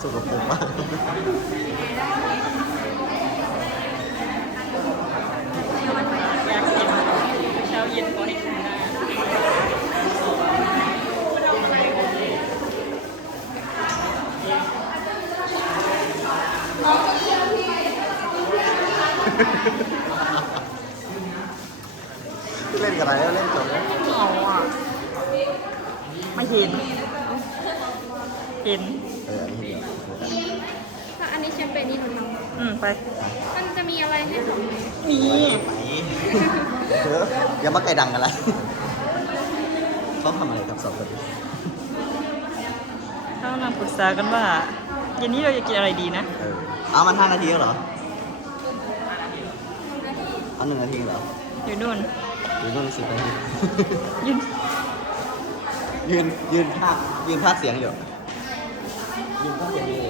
สกปรกมากอยากกินเช้าเย็นก็ให้กินได้เล่นกันอะไรแล้วเล่นจบแล้วเอาอะ ไม่เห็น เห็นเอออันนี้เหรอถ้าอันนี้แชมเปญนี่หนูทอืมไปำมันจะมีอะไรให้ทำไหมนี่ เธออย่ามาไกลดังกันละเขาทำอะไรกับสองคนนี้เขากำลังปรึกษากันว่าเย็นนี้เราจะกินอะไรดีนะ เออเอามันห้านาทีแล้วเหรอเอาหนึ่งนาทีเหรออยู่นู่น หรือต้องสิบนาที ยืนยืนยืนภาคยืนภาคเสียงอยู่ ยืนภาคเสียงอยู่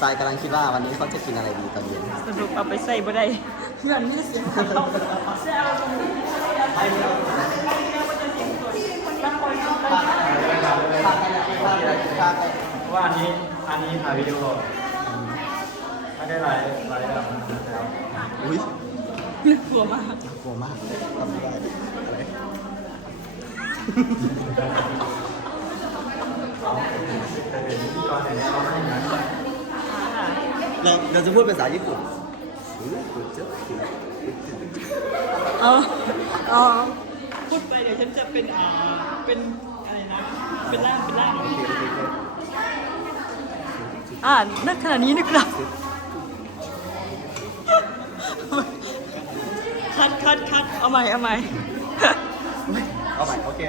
ทรายกำลังคิดว่าวันนี้เขาจะกินอะไรดีตอนเย็นสรุปเอาไปใส่บ่ได้เงินนี่เสียงว่าอันนี้อันนี้ถ่ายวิดีโอไม่ได้ไลฟ์ไลฟ์แบบนั้นแล้วอุ้ยกลัวมากกลัวมากทำไม่ได้อะไร เห็นพิธีกรเนี่ยเขาไม่อย่างนั้นเราเราจะพูดภาษาญี่ปุ่นเอาเอาพูดไปเดี๋ยวฉันจะเป็นอ่าเป็นอะไรนะ เป็นร่างเป็นร่างอ่าณขณะนี้นะครับคัดคัดคัดเอาใหม่เอาใหม่เอาใหม่โอเค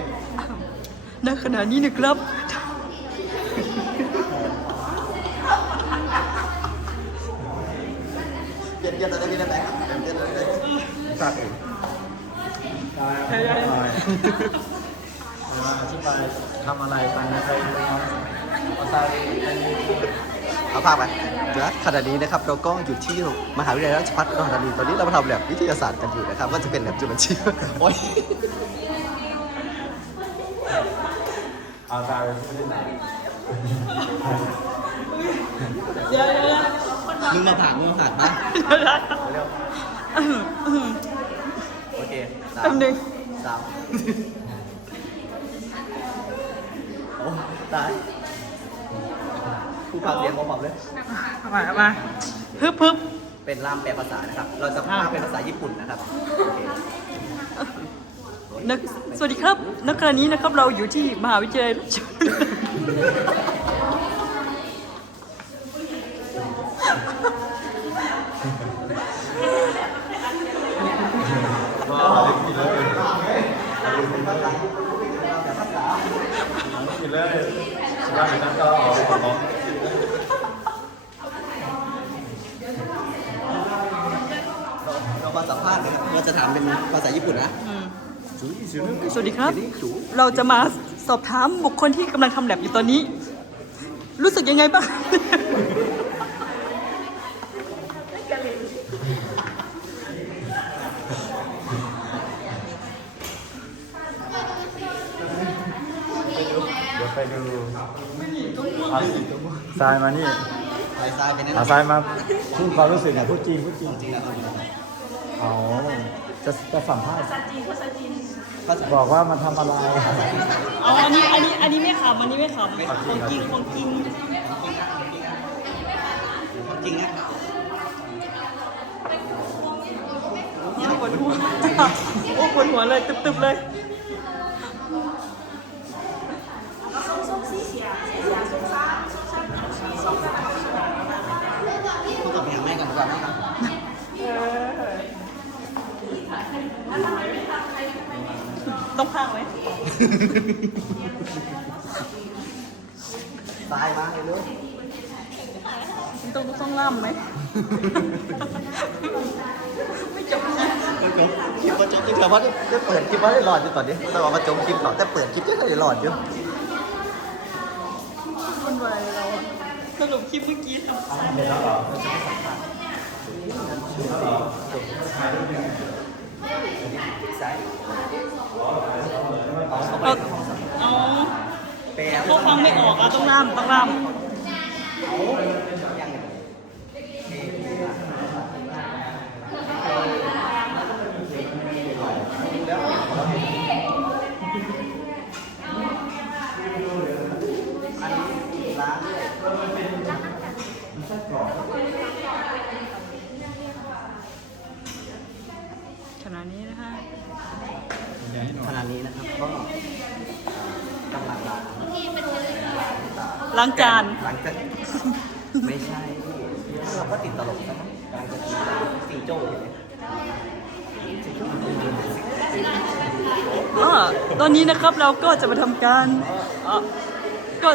ณขณะนี้นะครับ ยนเปลี่ยนตัวได้ไหมได้ไหมเปลี่ยนตัวได้ตัดเองได้ได้อธิบายทำอะไรไปใครเอาใจไปเอาภาพไปเดี๋ยวขณะนี้นะครับเราก็อยู่ที่มหาวิทยาลัยราชภัฏอุดรธานีตอนนี้เรามาทำแลบวิทยาศาสตร์กันอยู่นะครับว่าจะเป็นแลบจุลชีพโอ้ยเอาใจไปพูดที่ไหน มึงมาผ่านมึงมาผ่านมาเร็วโอเคสามบนึงสามโอ้ตายผู้พากย์เสียงผมบอกเลย มามาฮึบฮึบเป็นล่ามแปลภาษานะครับ เราจะพากย์เป็นภาษาญี่ปุ่นนะครับโอเคนักสวัสดีครับนักขณะนี้นะครับเราอยู่ที่มหาวิทยาลัย สวัสดีครับจูเราจะมาสอบถามบุคคลที่กำลังทำแลบอยู่ตอนนี้ รู้สึกยังไงบ้าง เดี๋ยวไปดูเอาทรายมานี่ไอ้ทรายเป็นแนะเอานำทรายมาพูดความรู้สึกหน่อยพูดจีนพูดจีนจริงๆนะเอาจะจะสัมภาษณ์ภาษา บอกว่ามันทำอะไรอ๋ออันนี้อันนี้อันนี้ไม่ขำอันนี้ไม่ขำของจริงของจริงจริงนะปวดหัวโอ้ปวดหัวเลยตึบๆเลยพูดกับแม่แม่กันดีกว่านะครับ ต้องพากไหมทรายมาเร็วต้องต้องล่ำไหม ไม่จบนะๆจบคลิปมาจบจริงๆเพราะได้เปิดคลิปมาได้หลอดอยู่ตอนนี้แต่ว่ามาจบคลิปหรอกแต่เปิดคลิปยังได้หลอดอยู่มันวายเราอะสรุปคลิปเมื่อกี้ทำเดี๋ยวเราเหรอฮสายเอาเข้าไป เอาเอาแปลเขาฟังไม่ออกอะต้องล่ามต้องล่ามขณะนี้นะคะ ขนาดนี้นะครับก็กำลังล้างล้างจานหลังจากไม่ใช่เราก็ติดตลกนะกำลังจะตีโจ้อยู่เลยอ่าตอนนี้นะครับเราก็จะมาทำการอะก็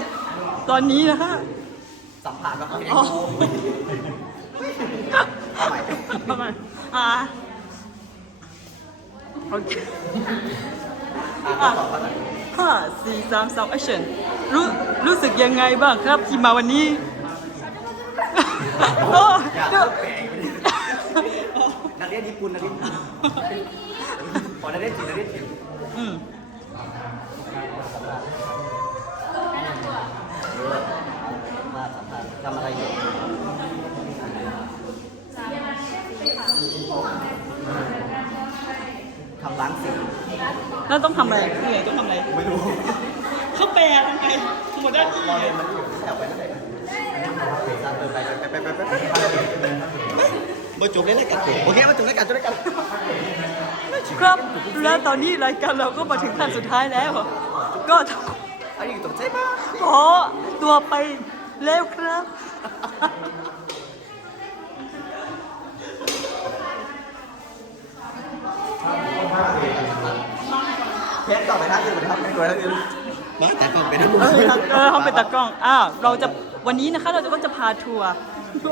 ตอนนี้นะคะสัมผัสกับเขาเองอ๋อเอาใหม่ประมาณอ่า โอเคอะต่อเขาหน่อยห้าสี่สามสอง action รู้รู้สึกยังไงบ้างครับที่มาวันนี้โอ้อย่าเดี๋ยวแปลกนักเรียนญี่ปุ่นนักเรียนญี่ปุ่นพอนักเรียนจีนนักเรียนจีนอืม มาสัมภาษณ์ทำอะไรอยู่ทำล้างสี แล้วต้องทำอะไรเหนื่อยต้องทำอะไร ไม่รู้เขาแปลทำไงหมดหน้าที่ตอนเรียนมันอยู่แถวไปนั่นแหละไปไปไปไปไปไปไปมาจุกได้เลยกันโอเคมาจุกได้กันจุกได้กันครับ แล้วตอนนี้รายการเราก็มาถึงขั้นสุดท้ายแล้ว ก็อันนี้ตกใจมากขอตัวไปแล้วครับ เพชรต่อไปท่าอื่นไปทำไม่ตัวท่าอื่นมาแต่ฟังไปทั้งหมดเออเออเขาเป็นตากล้องอ้าวเราจะวันนี้นะคะเราจะก็จะพาทัวร์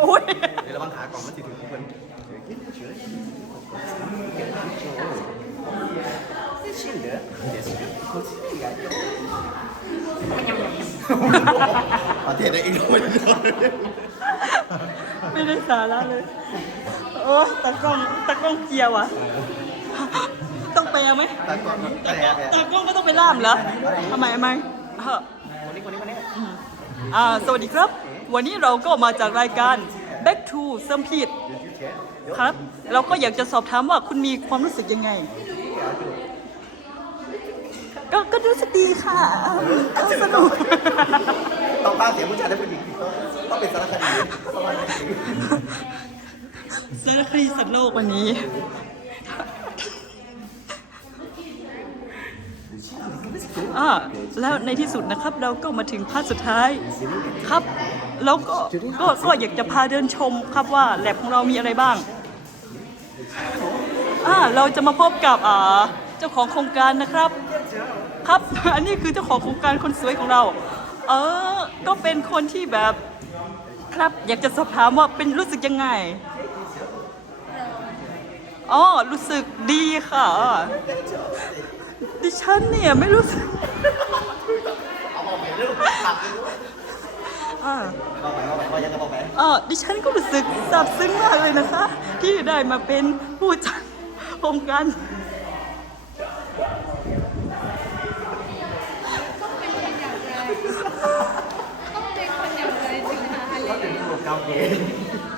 โอ้ยเดี๋ยวระวังขากล่องมันสิถึงคนชินเด้อเดี๋ยวเขาชินกันประเทศได้อีกแล้วไม่ได้สาระเลย โอ้ยตากล้องตากล้องเกียร์ว่ะ ต้องแปลไหมตากล้องตากล้องตากล้องก็ต้องไปล่ามเหรอทำไมทำไมเออคนนี้คนนี้คนนี้อ่าสวัสดีครับ วันนี้เราก็มาจากรายการ Back to เซิมพีดครับ เราก็อยากจะสอบถามว่าคุณมีความรู้สึกยังไง ก็ก็รู้สึกดีค่ะก็สนุก ต้องป้าเสียงผู้ชายและผู้หญิงต้องเป็นสารคดีประมาณนี้ สารคดีสัตว์โลกวันนี้ อ่าแล้วในที่สุดนะครับเราก็มาถึงภาคสุดท้ายครับ แล้วก็ก็ก็อยากจะพาเดินชมครับว่าแลบของเรามีอะไรบ้างอ่าเราจะมาพบกับอ่าเจ้าของโครงการนะครับ ครับ อันนี้คือเจ้าของโครงการคนสวยของเรา เออก็เป็นคนที่แบบครับอยากจะสอบถามว่าเป็นรู้สึกยังไงอ๋อรู้สึกดีค่ะ ดิฉันเนี่ยไม่รู้สึกอ่าเอาไปเอาไปเอายังเอาไปเออดิฉันก็รู้สึกซาบซึ้งมากเลยนะคะ ที่ได้มาเป็นผู้จัดโครงการต้องเป็นคนอย่างไรถึงหาอะไรเป็นโปรแกรมเกม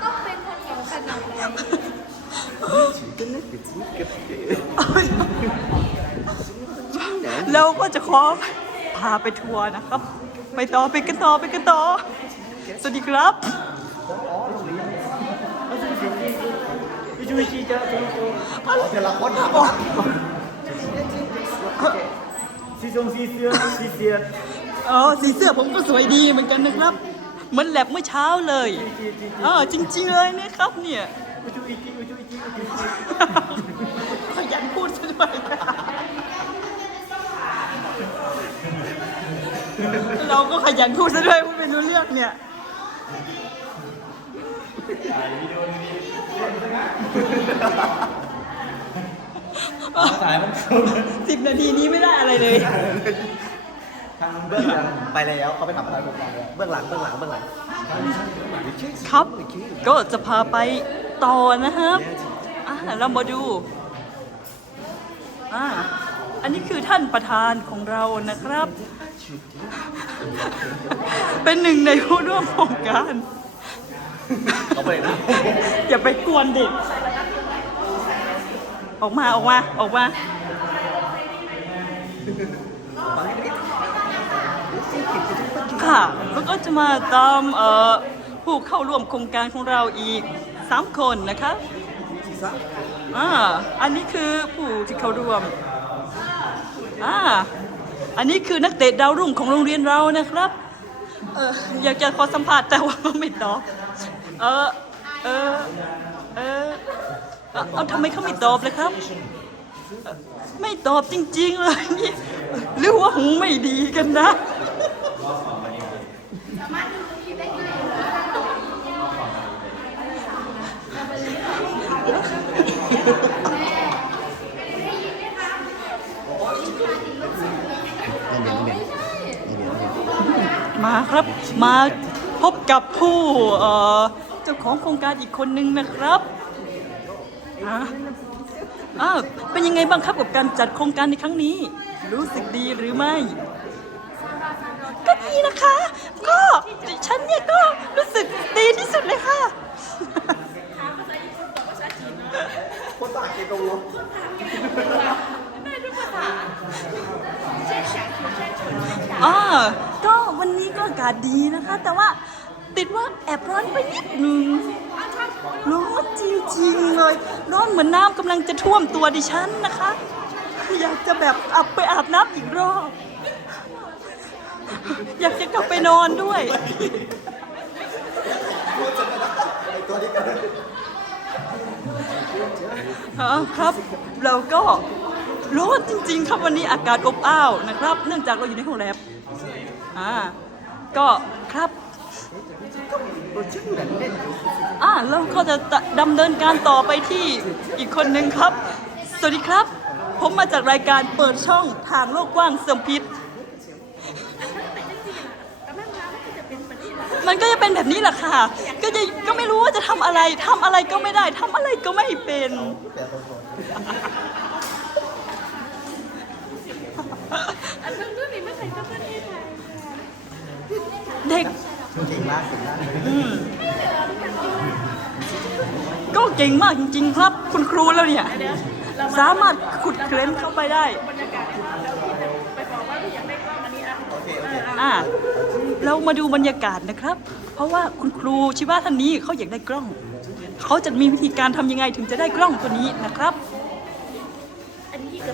ต้องเป็นคนอย่างขนาดไหนก็นึกถึงชีวิต เก็บเกมเราก็จะขอพาไปทัวร์นะครับ ไปต่อไปกันต่อไปกันต่อ สวัสดีครับวิจูวิจีจะจะจะเดี๋ยวเราคนถามซีซงซีเซียซีเซียเออสีเสื้อผมก็สวยดีเหมือนกันนะครับเหมือนแลบเมื่อเช้าเลยเออจริงๆเลยนะครับเนี่ย เราก็ขยันพูดซะด้วยพูดไม่รู้เรื่องเนี่ยสายมันสิบนาทีนี้ไม่ได้อะไรเลย ทางเบื้องหลังไปแล้วเขาไปทำอะไรผมเบื้องหลังเบื้องหลังเบื้องหลังครับ ก็จะพาไปต่อนะครับอะเรามาดูอ่าอันนี้คือท่านประธานของเรานะครับ เป็นหนึ่งในผู้ร่วมโครงการ เขาไปนะอย่าไปกวนเด็ก ออกมาออกมาออกมา ค่ะ แล้วก็จะมาตามเอ่อผู้เข้าร่วมโครงการของเราอีก 3 คนนะคะอ่าอันนี้คือผู้ที่เข้าร่วมอ่า อันนี้คือนักเตะดาวรุ่งของโรงเรียนเรานะครับเอออยากจะขอสัมภาษณ์แต่ว่าไม่ตอบเออเออเออเอาเอทำไมเขาไม่ตอบเลยครับ ไม่ตอบจริง ๆ เลยนี่หรือว่าหูไม่ดีกันนะ นี่เดี๋ยวนี่เดี๋ยวนี่เดี๋ยวนี่เดี๋ยว มาครับ มาพบกับผู้เจ้าของโครงการอีกคนนึงนะครับอ้าวเป็นยังไงบ้างครับกับการจัดโครงการในครั้งนี้ รู้สึกดีหรือไม่ก็ดีนะคะ ก็ดิฉันเนี่ยก็รู้สึกดีที่สุดเลยค่ะอ่าก็ วันนี้ก็อากาศดีนะคะ แต่ว่าติดว่าแอบร้อนไปนิดนึงร้อนจริงๆเลยร้อนเหมือนน้ำกำลังจะท่วมตัวดิฉันนะคะ อยากจะแบบอับไปอาบน้ำอีกรอบ อยากจะกลับไปนอนด้วยอ๋อครับ เราก็ ร้อนจริง ๆ ครับวันนี้อากาศอบอ้าวนะครับ เนื่องจากเราอยู่ในห้องแลบอ่าก็ครับอ่าเราก็จะดำเนินการต่อไปที่อีกคนหนึ่งครับ สวัสดีครับ ผมมาจากรายการเปิดช่องทางโลกกว้างเสื่อมพิษ มันก็จะเป็นแบบนี้แหละค่ะ ก็จะก็ไม่รู้ว่าจะทำอะไรทำอะไรก็ไม่ได้ทำอะไรก็ไม่เป็น อันนั้น เรื่องนี้ไม่เคยจะประเทศไทยเด็กเก่งมากเก่งมากก็เก่งมากจริง ๆ ครับคุณครูแล้วเนี่ย สามารถขุดเคลนเข้าไปได้บรรยากาศแล้วพี่จะไปบอกว่าพี่อยากได้กล้องอันนี้อะโอเคโอเคอ่าเรามาดูบรรยากาศนะครับ เพราะว่าคุณครูชิว่าท่านนี้เขาอยากได้กล้อง เขาจะมีวิธีการทำยังไงถึงจะได้กล้องตัวนี้นะครับอันนี้ก็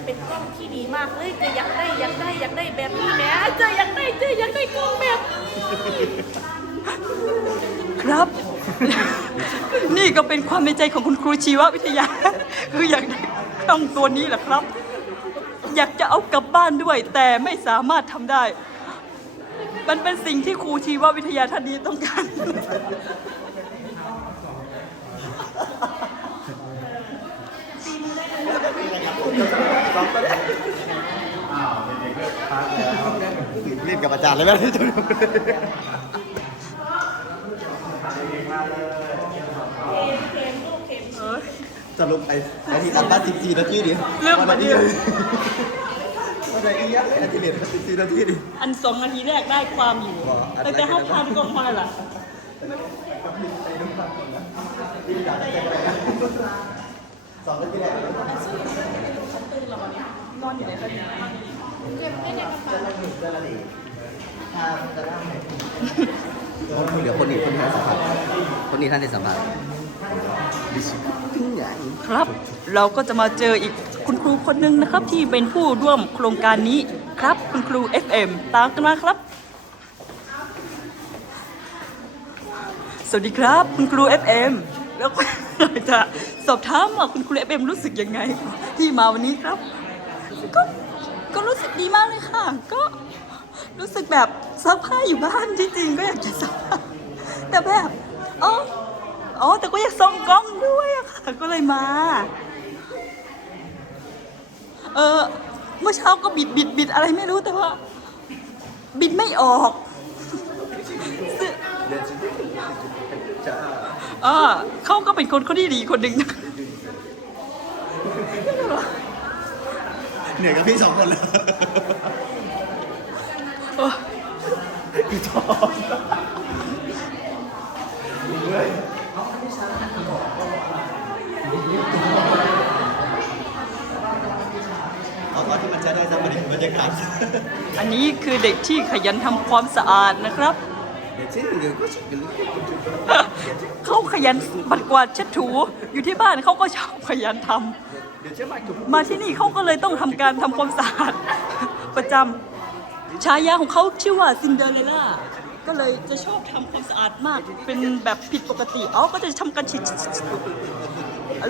เป็นกล้องที่ดีมากเลยเจะอยากได้อยากได้อยากได้แบบนี้แหมเจะอยากได้เจะอยากได้กล้องแบบนี้ครับ นี่ก็เป็นความในใจของคุณครูชีววิทยา คืออยากได้กล้องตัวนี้แหละครับ อยากจะเอากลับบ้านด้วย แต่ไม่สามารถทำได้ มันเป็นสิ่งที่ครูชีววิทยาท่านนี้ต้องการ เล่นกับอาจารย์เลยไหมสรุปไอ้ไอ้ที่กลับบ้าน14นาทีดิเรื่องมันวันนี้วันไหนอีกอะไอ้ที่เหลือ14นาทีดิอันสองนาทีแรกได้ความอยู่แต่แต่เขาพันกล้องมาล่ะสองนาทีแรก นอนอยู่ไหนกันเก็บไม่ในกระเป๋าเดี๋ยวคนนี้คนนี้ท่านสัมภาษณ์คนนี้ท่านได้สัมภาษณ์ดิฉันถึงไหนครับ เราก็จะมาเจออีกคุณครูคนหนึ่งนะครับ ที่เป็นผู้ร่วมโครงการนี้ครับคุณครู FM ตามกันมาครับ สวัสดีครับ คุณครู FM แล้ว อยากจะสอบถามว่าคุณครู FM รู้สึกยังไง ที่มาวันนี้ครับ ก็ก็รู้สึกดีมากเลยค่ะ ก็รู้สึกแบบซักผ้าอยู่บ้านจริงๆก็อยากจะซักผ้าแต่แบบอ๋ออ๋อแต่ก็อยากส่องกล้องด้วยอะค่ะ ก็เลยมา เออเมื่อเช้าก็บิดบิดบิดอะไรไม่รู้แต่ว่า บิดไม่ออก ซึ่ง เดือนสิบจะ อ่าเขาก็เป็นคนคนที่ดีคนหนึ่งนะเหนื่อยกับพี่สองคนเลยเออกูชอบเว้ยเอาตอนที่มันจะได้สักบรรยากาศอันนี้คือเด็กที่ขยันทำความสะอาดนะครับ เขาขยันปัดกวาดเช็ดถูอยู่ที่บ้านเขาก็ชอบขยันทำมาที่นี่เขาก็เลยต้องทำการทำความสะอาดประจำฉายาของเขาชื่อว่าซินเดอเรลล่าก็เลยจะชอบทำความสะอาดมาก เป็นแบบผิดปกติเขาก็จะทำการฉีด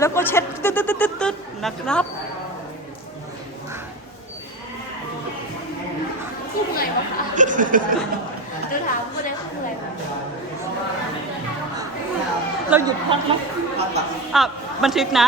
แล้วก็เช็ดตึ๊ดตึ๊ดตึ๊ดตึ๊ดนะครับคู่เมื่อยวะคะ จะถามคู่ได้คู่อะไรคะเราหยุดพักไหมอะบันทึกนะ